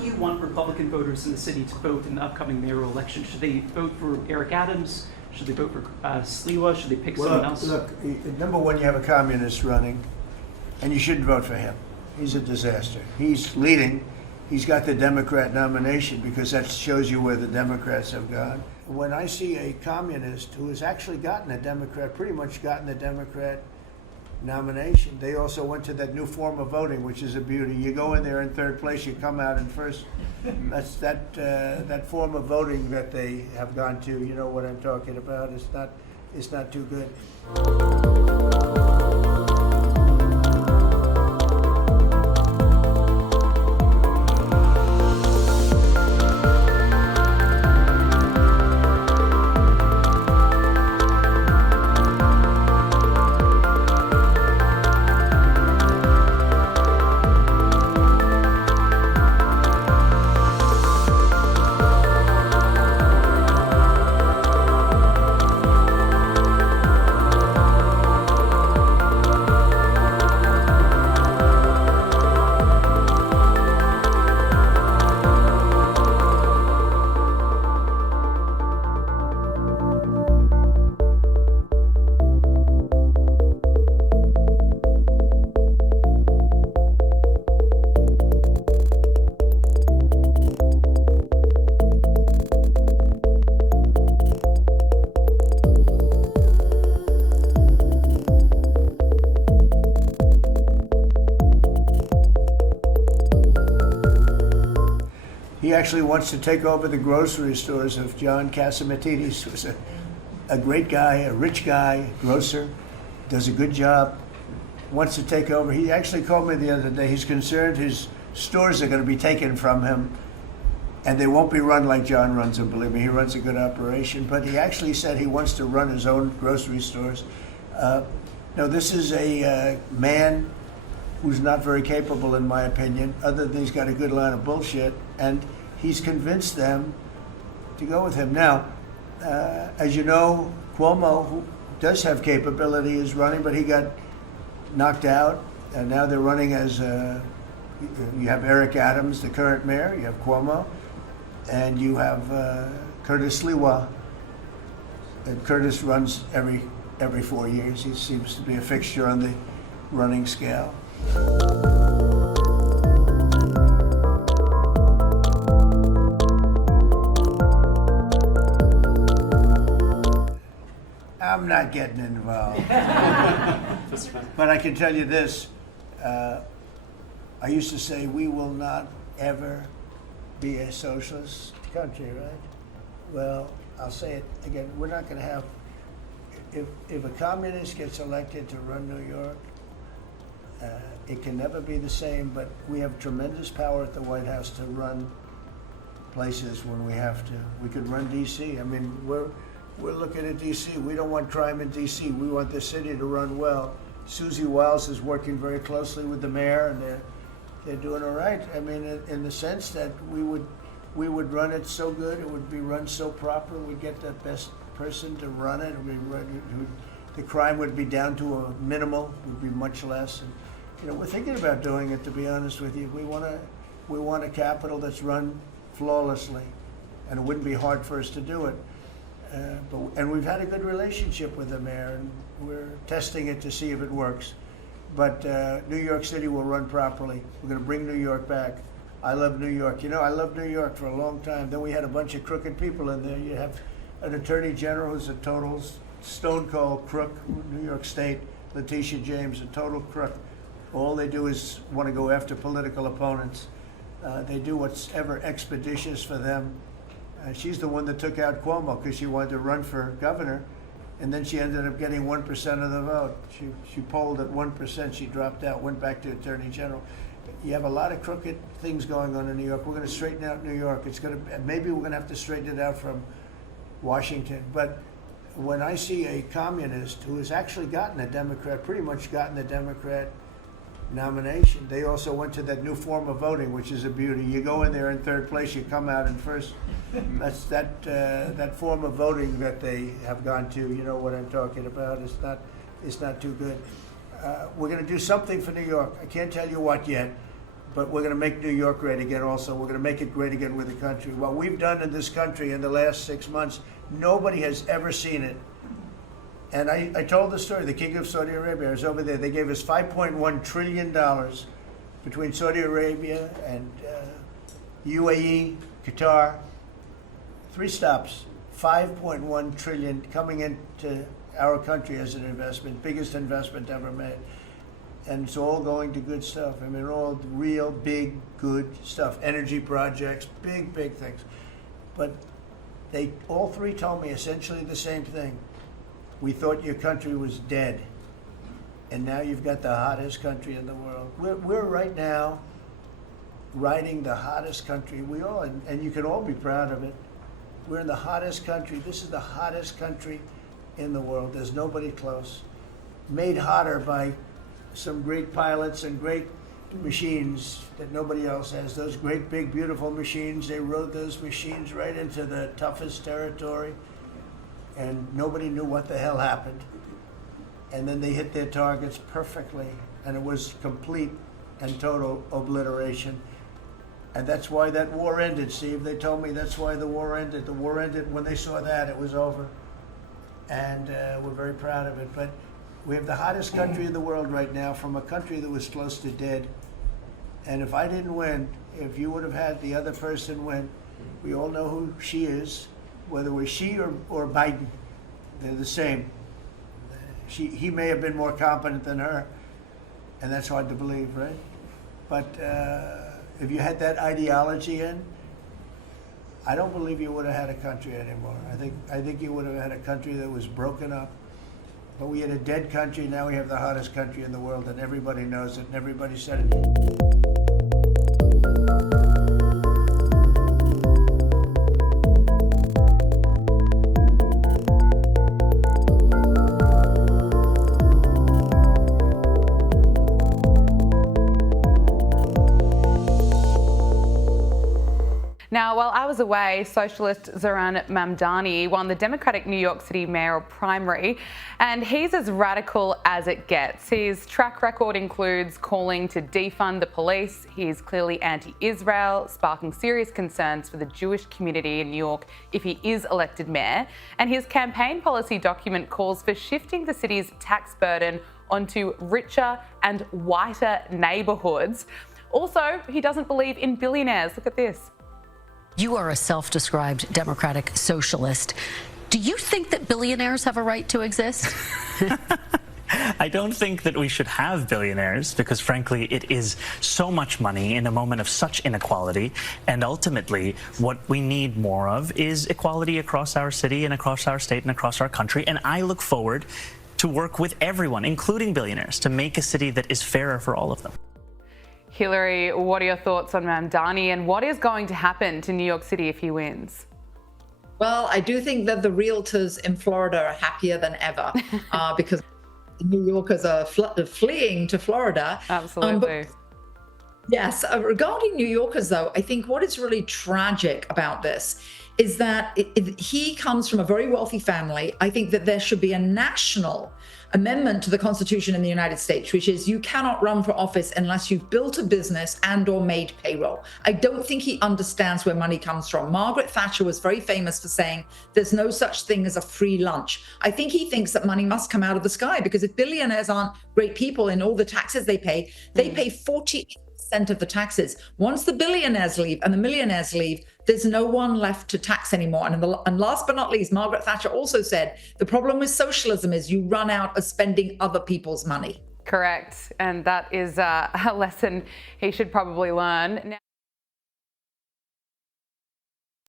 do you want Republican voters in the city to vote in the upcoming mayoral election? Should they vote for Eric Adams? Should they vote for Sliwa? Should they pick someone else? Look, number one, you have a communist running, and you shouldn't vote for him. He's a disaster. He's leading. He's got the Democrat nomination because that shows you where the Democrats have gone. When I see a communist who has actually gotten a Democrat, pretty much gotten the Democrat nomination, they also went to that new form of voting, which is a beauty. You go in there in third place, you come out in first. That's that form of voting that they have gone to. You know what I'm talking about. It's not too good. He actually wants to take over the grocery stores of John Catsimatidis, who's a great guy, a rich guy, grocer, does a good job, wants to take over. He actually called me the other day. He's concerned his stores are going to be taken from him, and they won't be run like John runs them, believe me. He runs a good operation, but he actually said he wants to run his own grocery stores. No, this is a man who's not very capable, in my opinion, other than he's got a good line of bullshit, and he's convinced them to go with him. Now, as you know, Cuomo, who does have capability, is running, but he got knocked out, and now they're running as, you have Eric Adams, the current mayor, you have Cuomo, and you have Curtis Sliwa. And Curtis runs every 4 years. He seems to be a fixture on the running scale. I'm not getting involved. But I can tell you this. I used to say we will not ever be a socialist country, right? Well, I'll say it again. We're not going to have, if a communist gets elected to run New York, it can never be the same, but we have tremendous power at the White House to run places when we have to. We could run D.C. I mean, we're looking at D.C. We don't want crime in D.C. We want the city to run well. Susie Wiles is working very closely with the mayor, and they're doing all right. I mean, in the sense that we would run it so good, it would be run so proper, we'd get the best person to run it. The crime would be down to a minimal, would be much less. And, you know, we're thinking about doing it, to be honest with you. We want a capital that's run flawlessly, and it wouldn't be hard for us to do it. And we've had a good relationship with the mayor, and we're testing it to see if it works. But New York City will run properly. We're going to bring New York back. I love New York. You know, I loved New York for a long time. Then we had a bunch of crooked people in there. You have an attorney general who's a total stone cold crook, New York State, Letitia James, a total crook. All they do is want to go after political opponents. They do what's ever expeditious for them. She's the one that took out Cuomo because she wanted to run for governor, and then she ended up getting 1% of the vote. She polled at 1%, she dropped out, went back to attorney general. You have a lot of crooked things going on in New York. We're going to straighten out New York. Maybe we're going to have to straighten it out from Washington. But when I see a communist who has actually gotten a Democrat, pretty much gotten the Democrat nomination, they also went to that new form of voting, which is a beauty. You go in there in third place, you come out in first. That's that form of voting that they have gone to. You know what I'm talking about. It's not too good. We're going to do something for New York. I can't tell you what yet, but we're going to make New York great again also. We're going to make it great again with the country. What we've done in this country in the last 6 months, nobody has ever seen it. And I told the story. The King of Saudi Arabia is over there. They gave us $5.1 trillion between Saudi Arabia and UAE, Qatar. 3 stops, $5.1 trillion coming into our country as an investment, biggest investment ever made. And it's all going to good stuff. I mean, all real, big, good stuff. Energy projects, big, big things. But they all 3 told me essentially the same thing. We thought your country was dead. And now you've got the hottest country in the world. We're right now riding the hottest country. We all, and you can all be proud of it. We're in the hottest country. This is the hottest country in the world. There's nobody close. Made hotter by some great pilots and great machines that nobody else has. Those great, big, beautiful machines, they rode those machines right into the toughest territory, and nobody knew what the hell happened. And then they hit their targets perfectly, and it was complete and total obliteration. And that's why that war ended, Steve. They told me that's why the war ended. The war ended when they saw that, it was over. And we're very proud of it. But we have the hottest country in the world right now, from a country that was close to dead. And if I didn't win, if you would have had the other person win, we all know who she is, whether it was she or Biden. They're the same. He may have been more competent than her, and that's hard to believe, right? But if you had that ideology in, I don't believe you would have had a country anymore. I think you would have had a country that was broken up. But we had a dead country. Now we have the hottest country in the world, and everybody knows it, and everybody said it. Now, while I was away, socialist Zohran Mamdani won the Democratic New York City mayoral primary, and he's as radical as it gets. His track record includes calling to defund the police. He's clearly anti-Israel, sparking serious concerns for the Jewish community in New York if he is elected mayor. And his campaign policy document calls for shifting the city's tax burden onto richer and whiter neighbourhoods. Also, he doesn't believe in billionaires. Look at this. You are a self-described democratic socialist. Do you think that billionaires have a right to exist? I don't think that we should have billionaires because, frankly, it is so much money in a moment of such inequality. And ultimately, what we need more of is equality across our city and across our state and across our country. And I look forward to work with everyone, including billionaires, to make a city that is fairer for all of them. Hillary, what are your thoughts on Mamdani, and what is going to happen to New York City if he wins? Well, I do think that the realtors in Florida are happier than ever because New Yorkers are fleeing to Florida. Absolutely. Yes. Regarding New Yorkers, though, I think what is really tragic about this is that he comes from a very wealthy family. I think that there should be a national amendment to the Constitution in the United States, which is you cannot run for office unless you've built a business and or made payroll. I don't think he understands where money comes from. Margaret Thatcher was very famous for saying there's no such thing as a free lunch. I think he thinks that money must come out of the sky, because if billionaires aren't great people in all the taxes they pay 48% of the taxes. Once the billionaires leave and the millionaires leave, there's no one left to tax anymore. And last but not least, Margaret Thatcher also said the problem with socialism is you run out of spending other people's money. Correct. And that is a lesson he should probably learn.